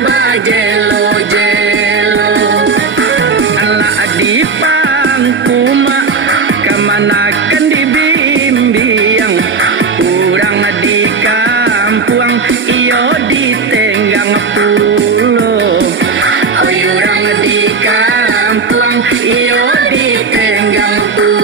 bajelo-jelo. Anak di pangkuma kemanakan dibimbing, kurang di kampung iyo di tenggang pulau. Orang di kampung iyo di tenggang pulau.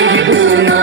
malih bunga.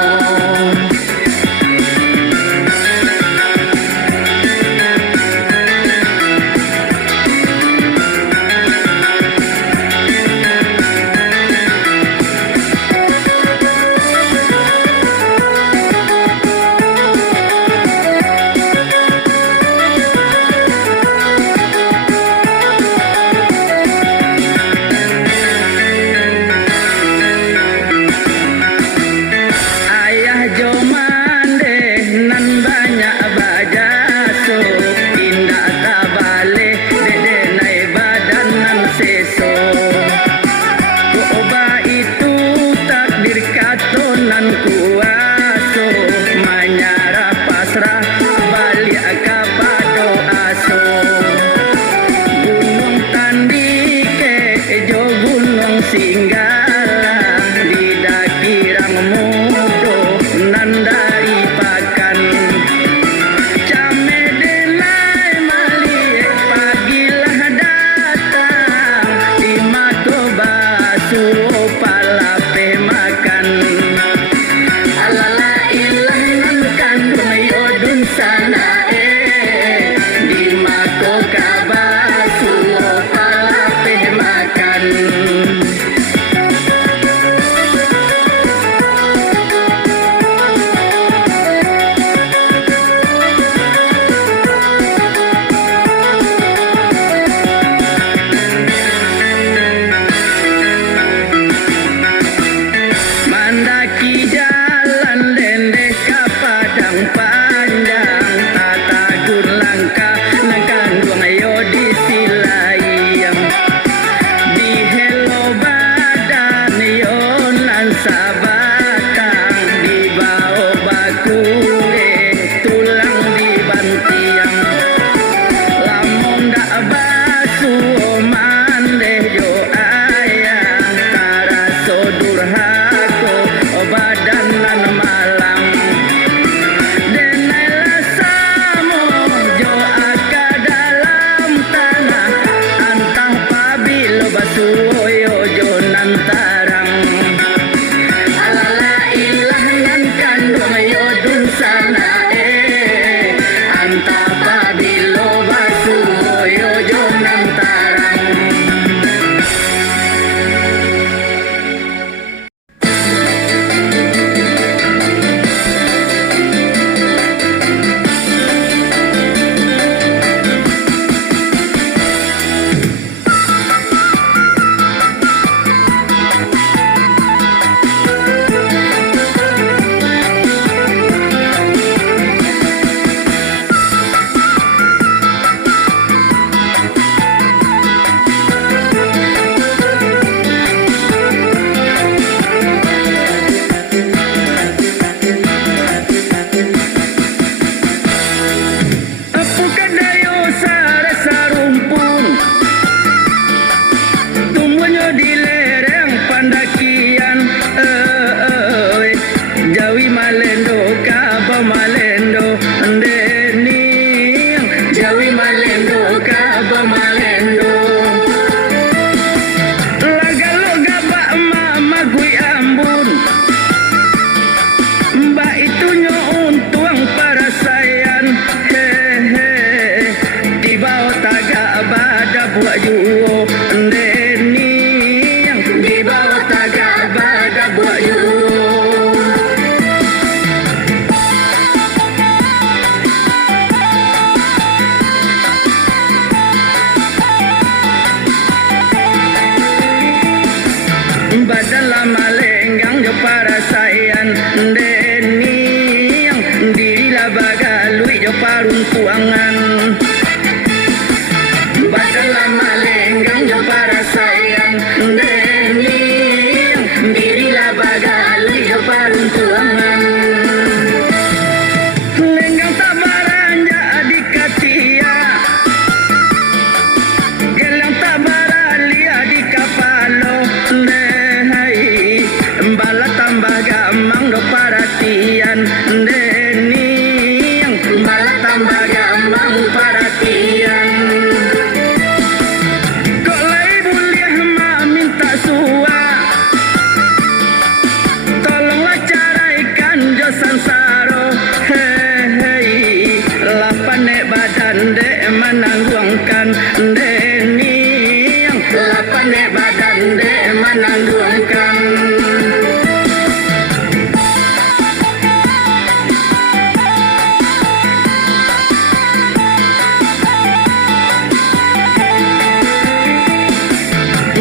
deni yang lapan badan de menanggungkan.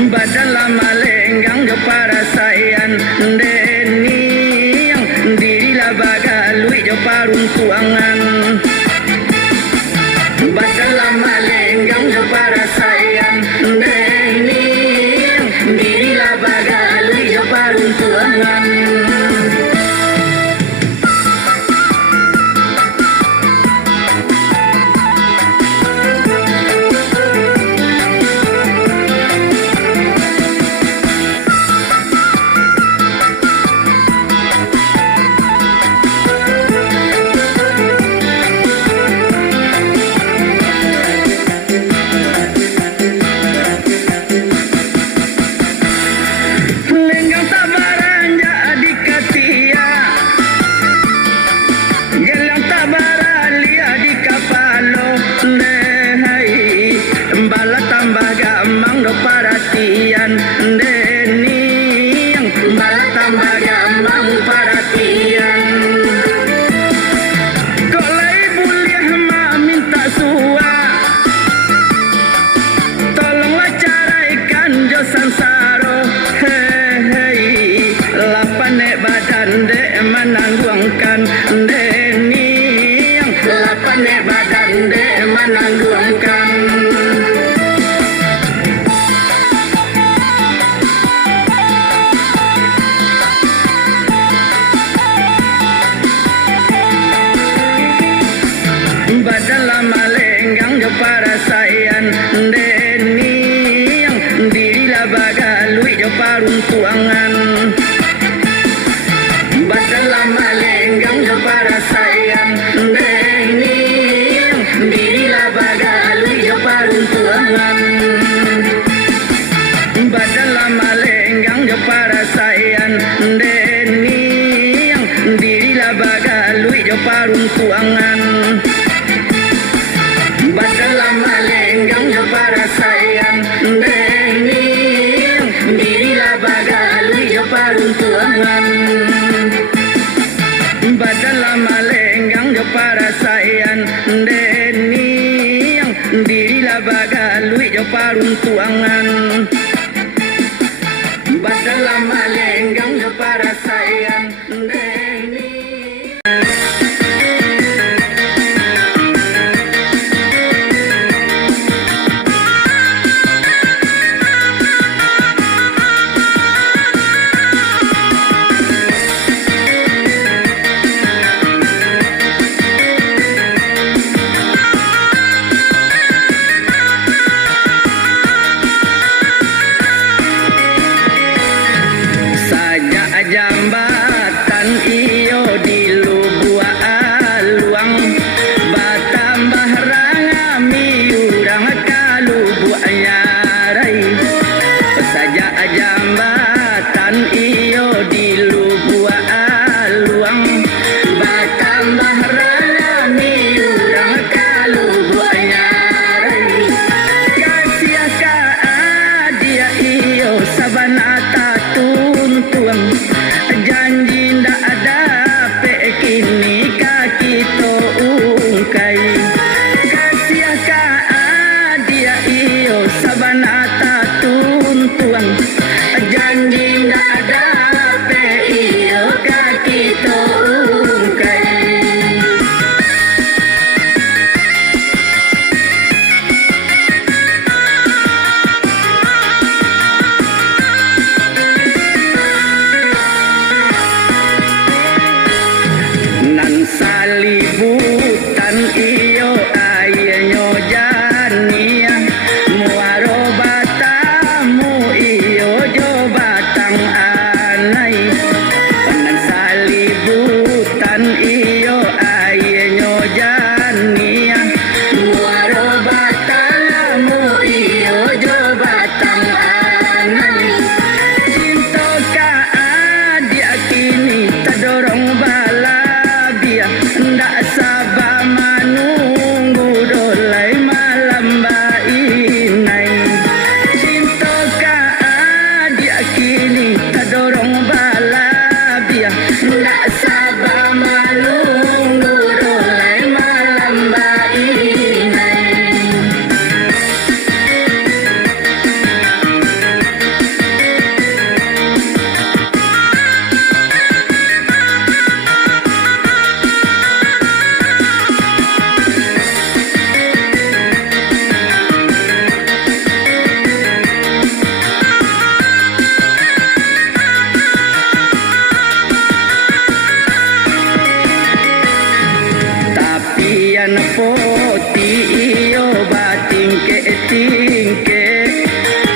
Badan lama lenggang keparasayan deni yang dirilah bagalui jo paruntuangan. Badan lama lenggang keparasayan deni yang dirilah bagalui jo paruntuangan. Deni yang malah tambah gampang perhatian. Kok lai buliah mak minta sua, tolonglah caraikan jo sansaro. Hei, lapan badan de menanggungkan. Deni yang lapan badan de menanggungkan. Badan lama lenggang keparasayan deni yang dirilah bagalui jo paruntuangan. Badan lama lenggang keparasayan deni yang dirilah bagalui jo paruntuangan. Badan lama lenggang keparasayan deni yang dirilah bagalui jo paruntuangan. Badan lama lenggang jo parasayan deni yang dirilah bagalui jo paruntuangan. Badan lama lenggang jo parasayan deni yang dirilah bagalui jo paruntuangan. Badan lama lenggang jo parasayan deni. Jambatan iyo di lubua aluang batambah rangami urang kalubua nyarai. Saja jambatan iyo di lubua aluang batambah rangami urang kalubua nyarai. Kasih ka dia iyo sabanata tuntuang janji ndak ada kini kaki to ungkai. Kasih ka dia iyo sabanata tuntuang janji ndak ada iyo kaki to ungkai. Nan salibutan iyo ayenyo jania muaro batamu iyo jo batang anai. Nan salibutan iyo ayenyo jania muaro batamu iyo jo batang anai. Cinta ka adia kini tadorong bala ndak sabah manu poti iyo batingke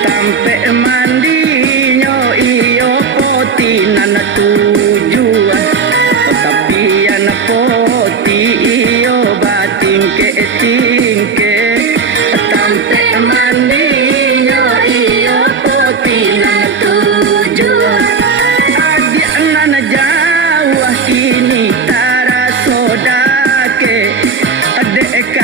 tampe mandinyo iyo poti nana tujuan tapi anak poti iyo batingke tampe mandinyo iyo poti nana tujuan adik nana jauh kini tara sodake adek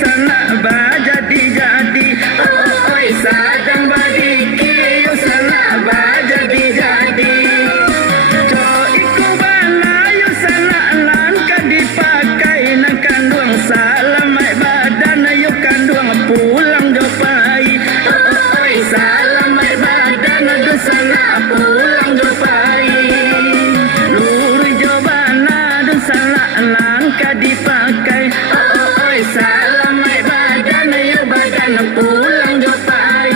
sana ba jadi oi sadang badiki yo sana ba jadi co iku bana yo sana lan ka dipakai nang kandung salamai badan yo kandung pulang jo pai oi salamai badan do sana pulang jo pai luru jo bana do sana lan ka dipakai oi salamai badan yo badan pulang jo pai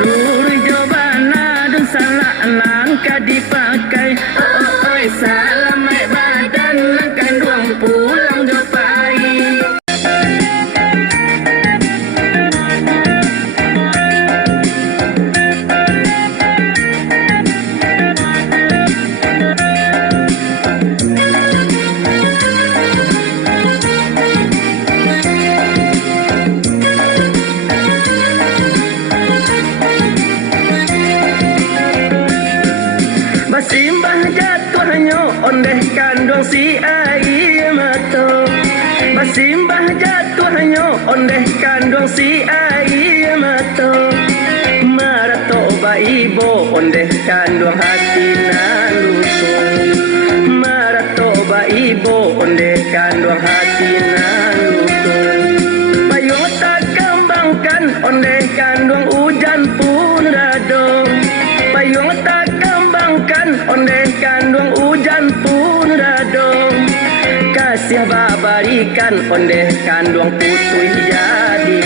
luru jo bana do sana lan ka dipakai oi salamai badan nang kandung pulang jo pai. Basimbah jatuhnya ondeh kandung si air mata. Basimbah jatuhnya ondeh kandung si air mata. Marato ba ibo ondeh kandung hati naluto. Marato ba ibo ondeh kandung hati naluto. Payung tak kembangkan ondeh kandung hujan pun radong. Payung tak kembangkan ondeh kandung hujan pun radong. Kasih babarikan ondeh kandung putui jadi.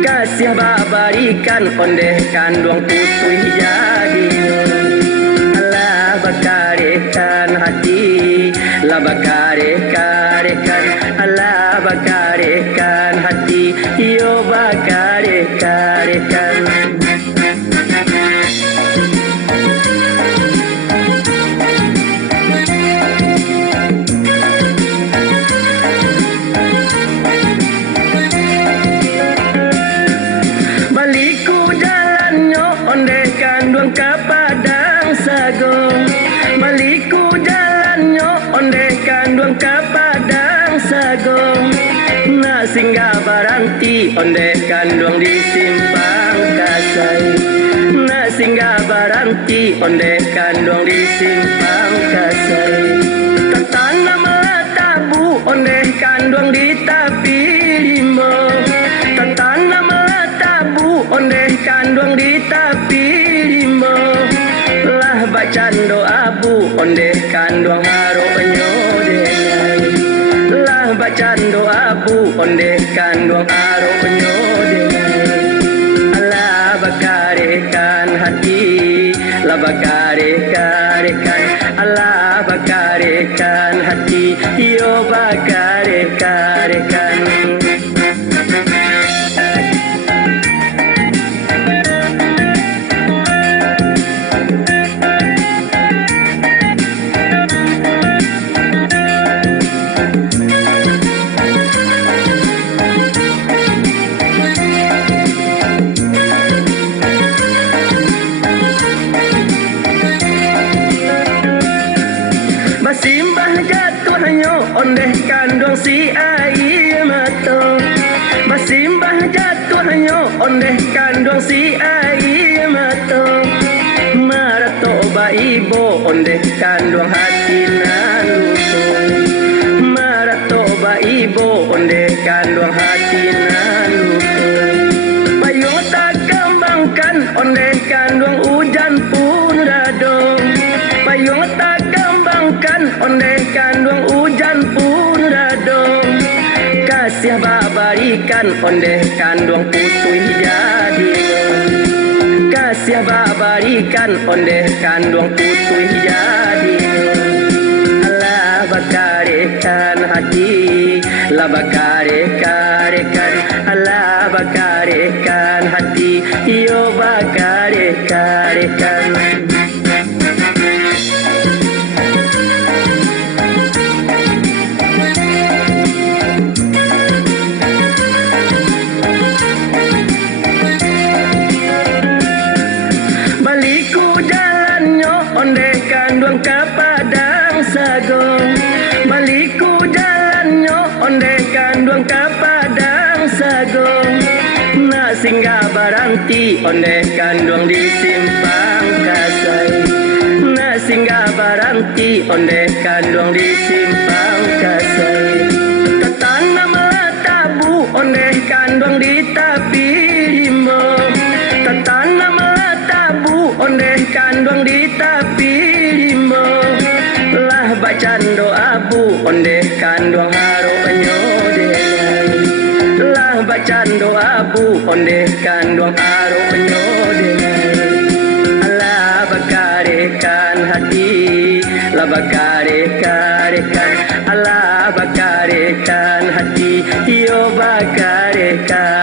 Kasih babarikan ondeh kandung putui jadi. Allah bakarekan hati, la bakarekan Allah bakarekan hati, yo bakarekan. Baliku jalannya ondeh kandung ke padang sagong. Baliku jalannya ondeh kandung ke padang sagong. Na singgah baranti ondeh kandung di simpang kasai. Na singgah baranti ondeh kandung di simpang kasai. Tanah melatabu ondeh kandung di tapi limbo. Tanah melatabu ondeh kandung di tapi limbo. Lah bacaan doa bu ondeh kandung haronyo dengai. Lah bacaan doa bu ondeh kandung haronyo dengai. Allah bakarekan hati, la bakarekan Allah bakarekan hati, yo bakarekan. Basimbah jatuhnya ondeh kandung si air mata. Basimbah jatuhnya ondeh kandung si air mata. Marato ba ibo ondeh kandung hati naluto. Marato ba ibo ondeh kandung hati naluto. Payung tak kembangkan ondeh kandung hujan pun radong. Payung tak kembangkan ondeh kandung hujan pun radong. Kasih babarikan ondeh kandung putui jadi. Kasih babarikan ondeh kandung putui jadi. Allah bakarekan hati, la bakarekan Allah bakarekan hati, yo bakarekan. sagong baliku jalannya onde kandung singgah baranti onde kandung di simpang kasai. Na singgah baranti onde kandung di simpang kasai. Tetangga melatabu onde kandung di tapi limbo. Tetangga melatabu onde kandung di tapi limbo. Lah bacaan doa bu onde kandung haro penyodengan. Lah bacaan doa bu onde kandung haro penyodengan. Allah bakarekan hati, lah bakarekan, Allah bakarekan hati, yo bakarekan.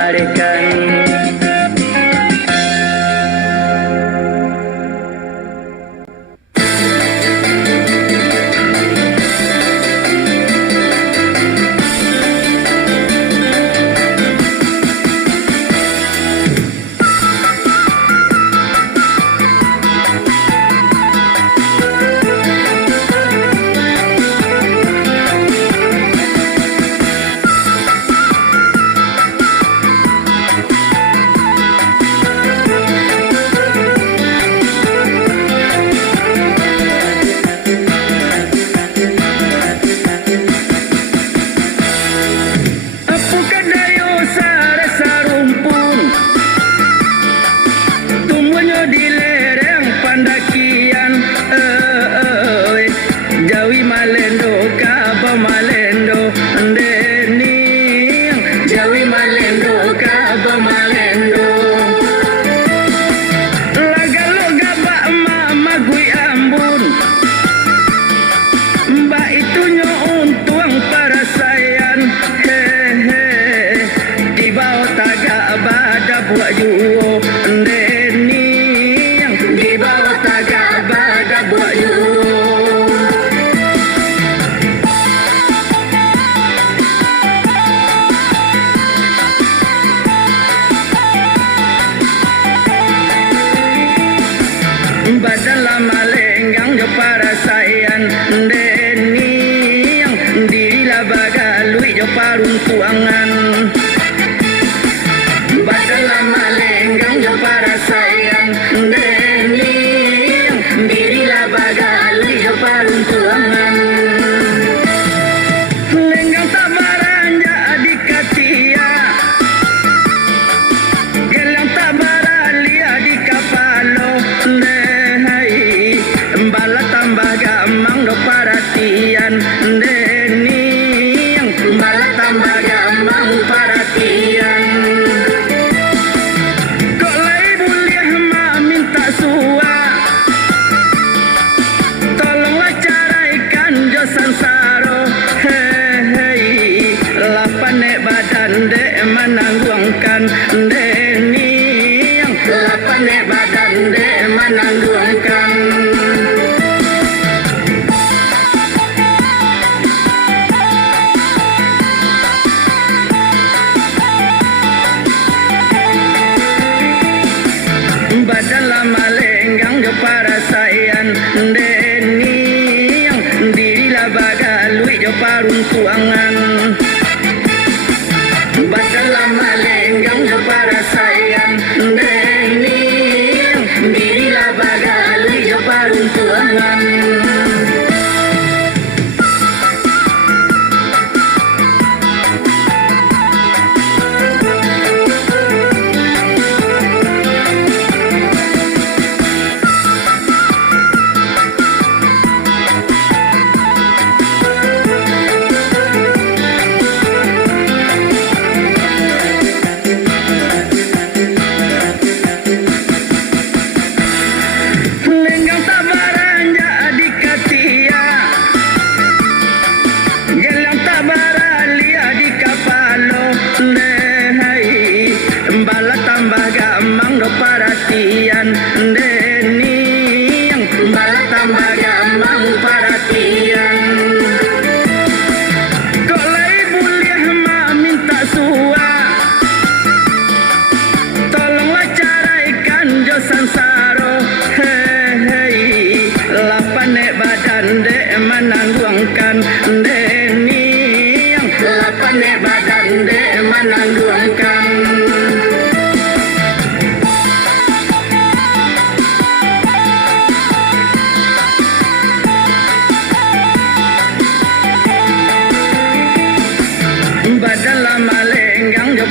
pandai badan de menangguhkan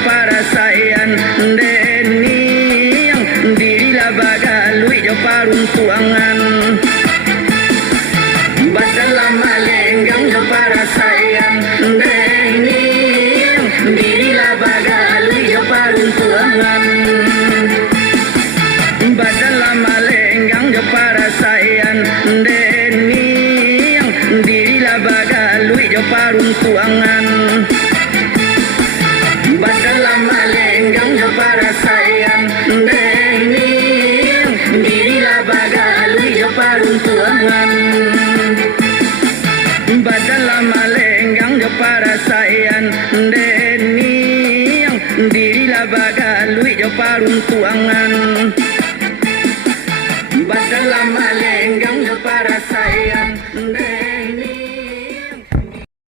para sayan deni yang diri la bagalui jo paruntuangan badala malenggang jo para sayan deni yang diri la bagalui jo paruntuangan badala malenggang jo para sayan deni yang diri la bagalui jo paruntuangan badala malenggang jo para sayan deni diri la bagalui jo paruntuangan badala malenggang jo para sayan deni diri la bagalui jo paruntuangan